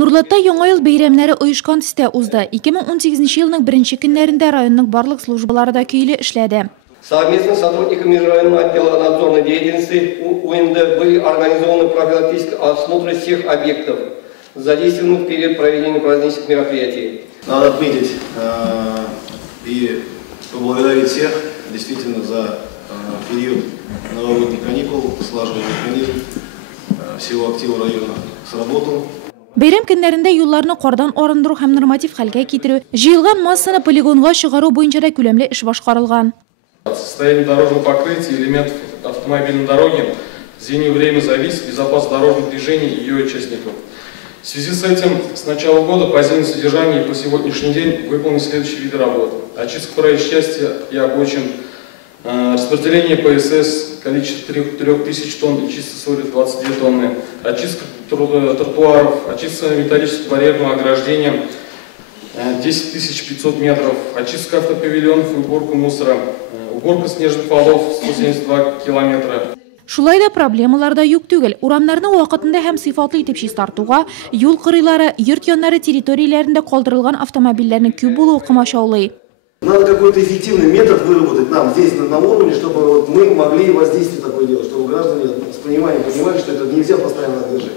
Нурлатта яңа ел бәйрәмнәре оешкан төстә узды. 2018 елның беренче көннәрендә районның барлык службалары да көйле эшләде. Совместно с сотрудниками межрайонного отдела надзорной деятельности УНД были организованы профилактические осмотры всех объектов, задействованных перед проведением праздничных мероприятий. Надо отметить и поблагодарить всех действительно за период новогодних каникул, слаженный механизм всего актива района сработал. Бәйрәм көннәрендә юлларны кардан арындыру һәм норматив хәлгә китерү, җыелган массаны полигонга чыгару буенча да күләмле эш башкарылган. Состояние дорожного покрытия, элементов автомобильной дороги, звенье время завис, безопасность дорожных движений и ее участников. В связи с этим с начала года по зимнему содержанию и по сегодняшний день выполнены следующие виды работ. Очистка проезжей и обочин, распределение ПСС, количество 3000 тонн и чистой соли 22 тонны, очистка тротуаров, очистка металлического барьерного ограждения 10 500 метров, очистка автопавильонов и уборка мусора, уборка снежных полов 172 километра. Шулай да проблемалар да юк түгел. Урамнарны вакытында һәм сыйфатлы итеп чистартуга, юл кырыйлары, йорт яннары территорияләрендә калдырылган автомобильләрнең күп булуы комачаулый. Надо какой-то эффективный метод выработать нам здесь на уровне, чтобы мы могли воздействовать такое дело, чтобы граждане с пониманием понимали, что это нельзя постоянно держать.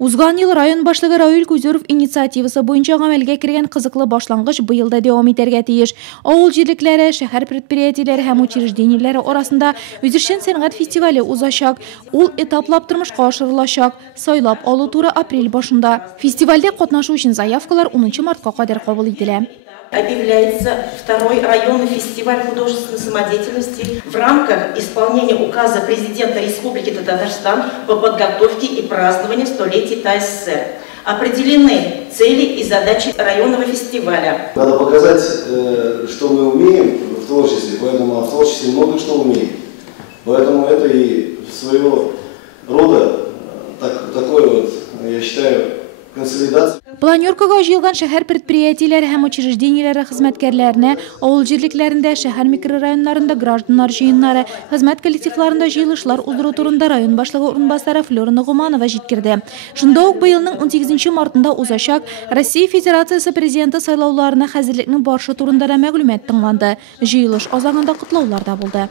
Узган ел район башлыгы Равил Кузеров инициативасы буенча гамәлгә кергән кызыклы башлангыч быел да дәвам итәргә тиеш. Авыл җирлекләре, шәһәр предприятиеләре һәм учреждениеләре арасында үзешчән сәнгать фестивале узачак. Ул этаплап тормышка ашырылачак. Сайлап алу туры апрель башында. Фестивальдә катнашу өчен заявкалар 10 мартка кадәр кабул ителә. Объявляется второй районный фестиваль художественной самодеятельности в рамках исполнения указа президента Республики Татарстан по подготовке и празднованию столетия ТАССР. Определены цели и задачи районного фестиваля. Надо показать, что мы умеем в творчестве, поэтому в творчестве много что умеем. Поэтому это и своего рода такой вот, я считаю, консолидация. Планеркага җыелган шәһәр предприятиеләре һәм учреждениеләре хезмәткәрләренә, авыл җирлекләрендә, шәһәр микрорайоннарында гражданнар җыеннары, хезмәт коллективларында җыелышлар уздыру турында район башлыгы урынбасары Флора Нугуманова җиткерде. Шунда ук быелның 18 мартында узачак Россия Федерациясе президенты сайлауларына хәзерлекнең барышы турында да мәгълүмат тыңланды. Җыелыш азагында котлаулар да булды.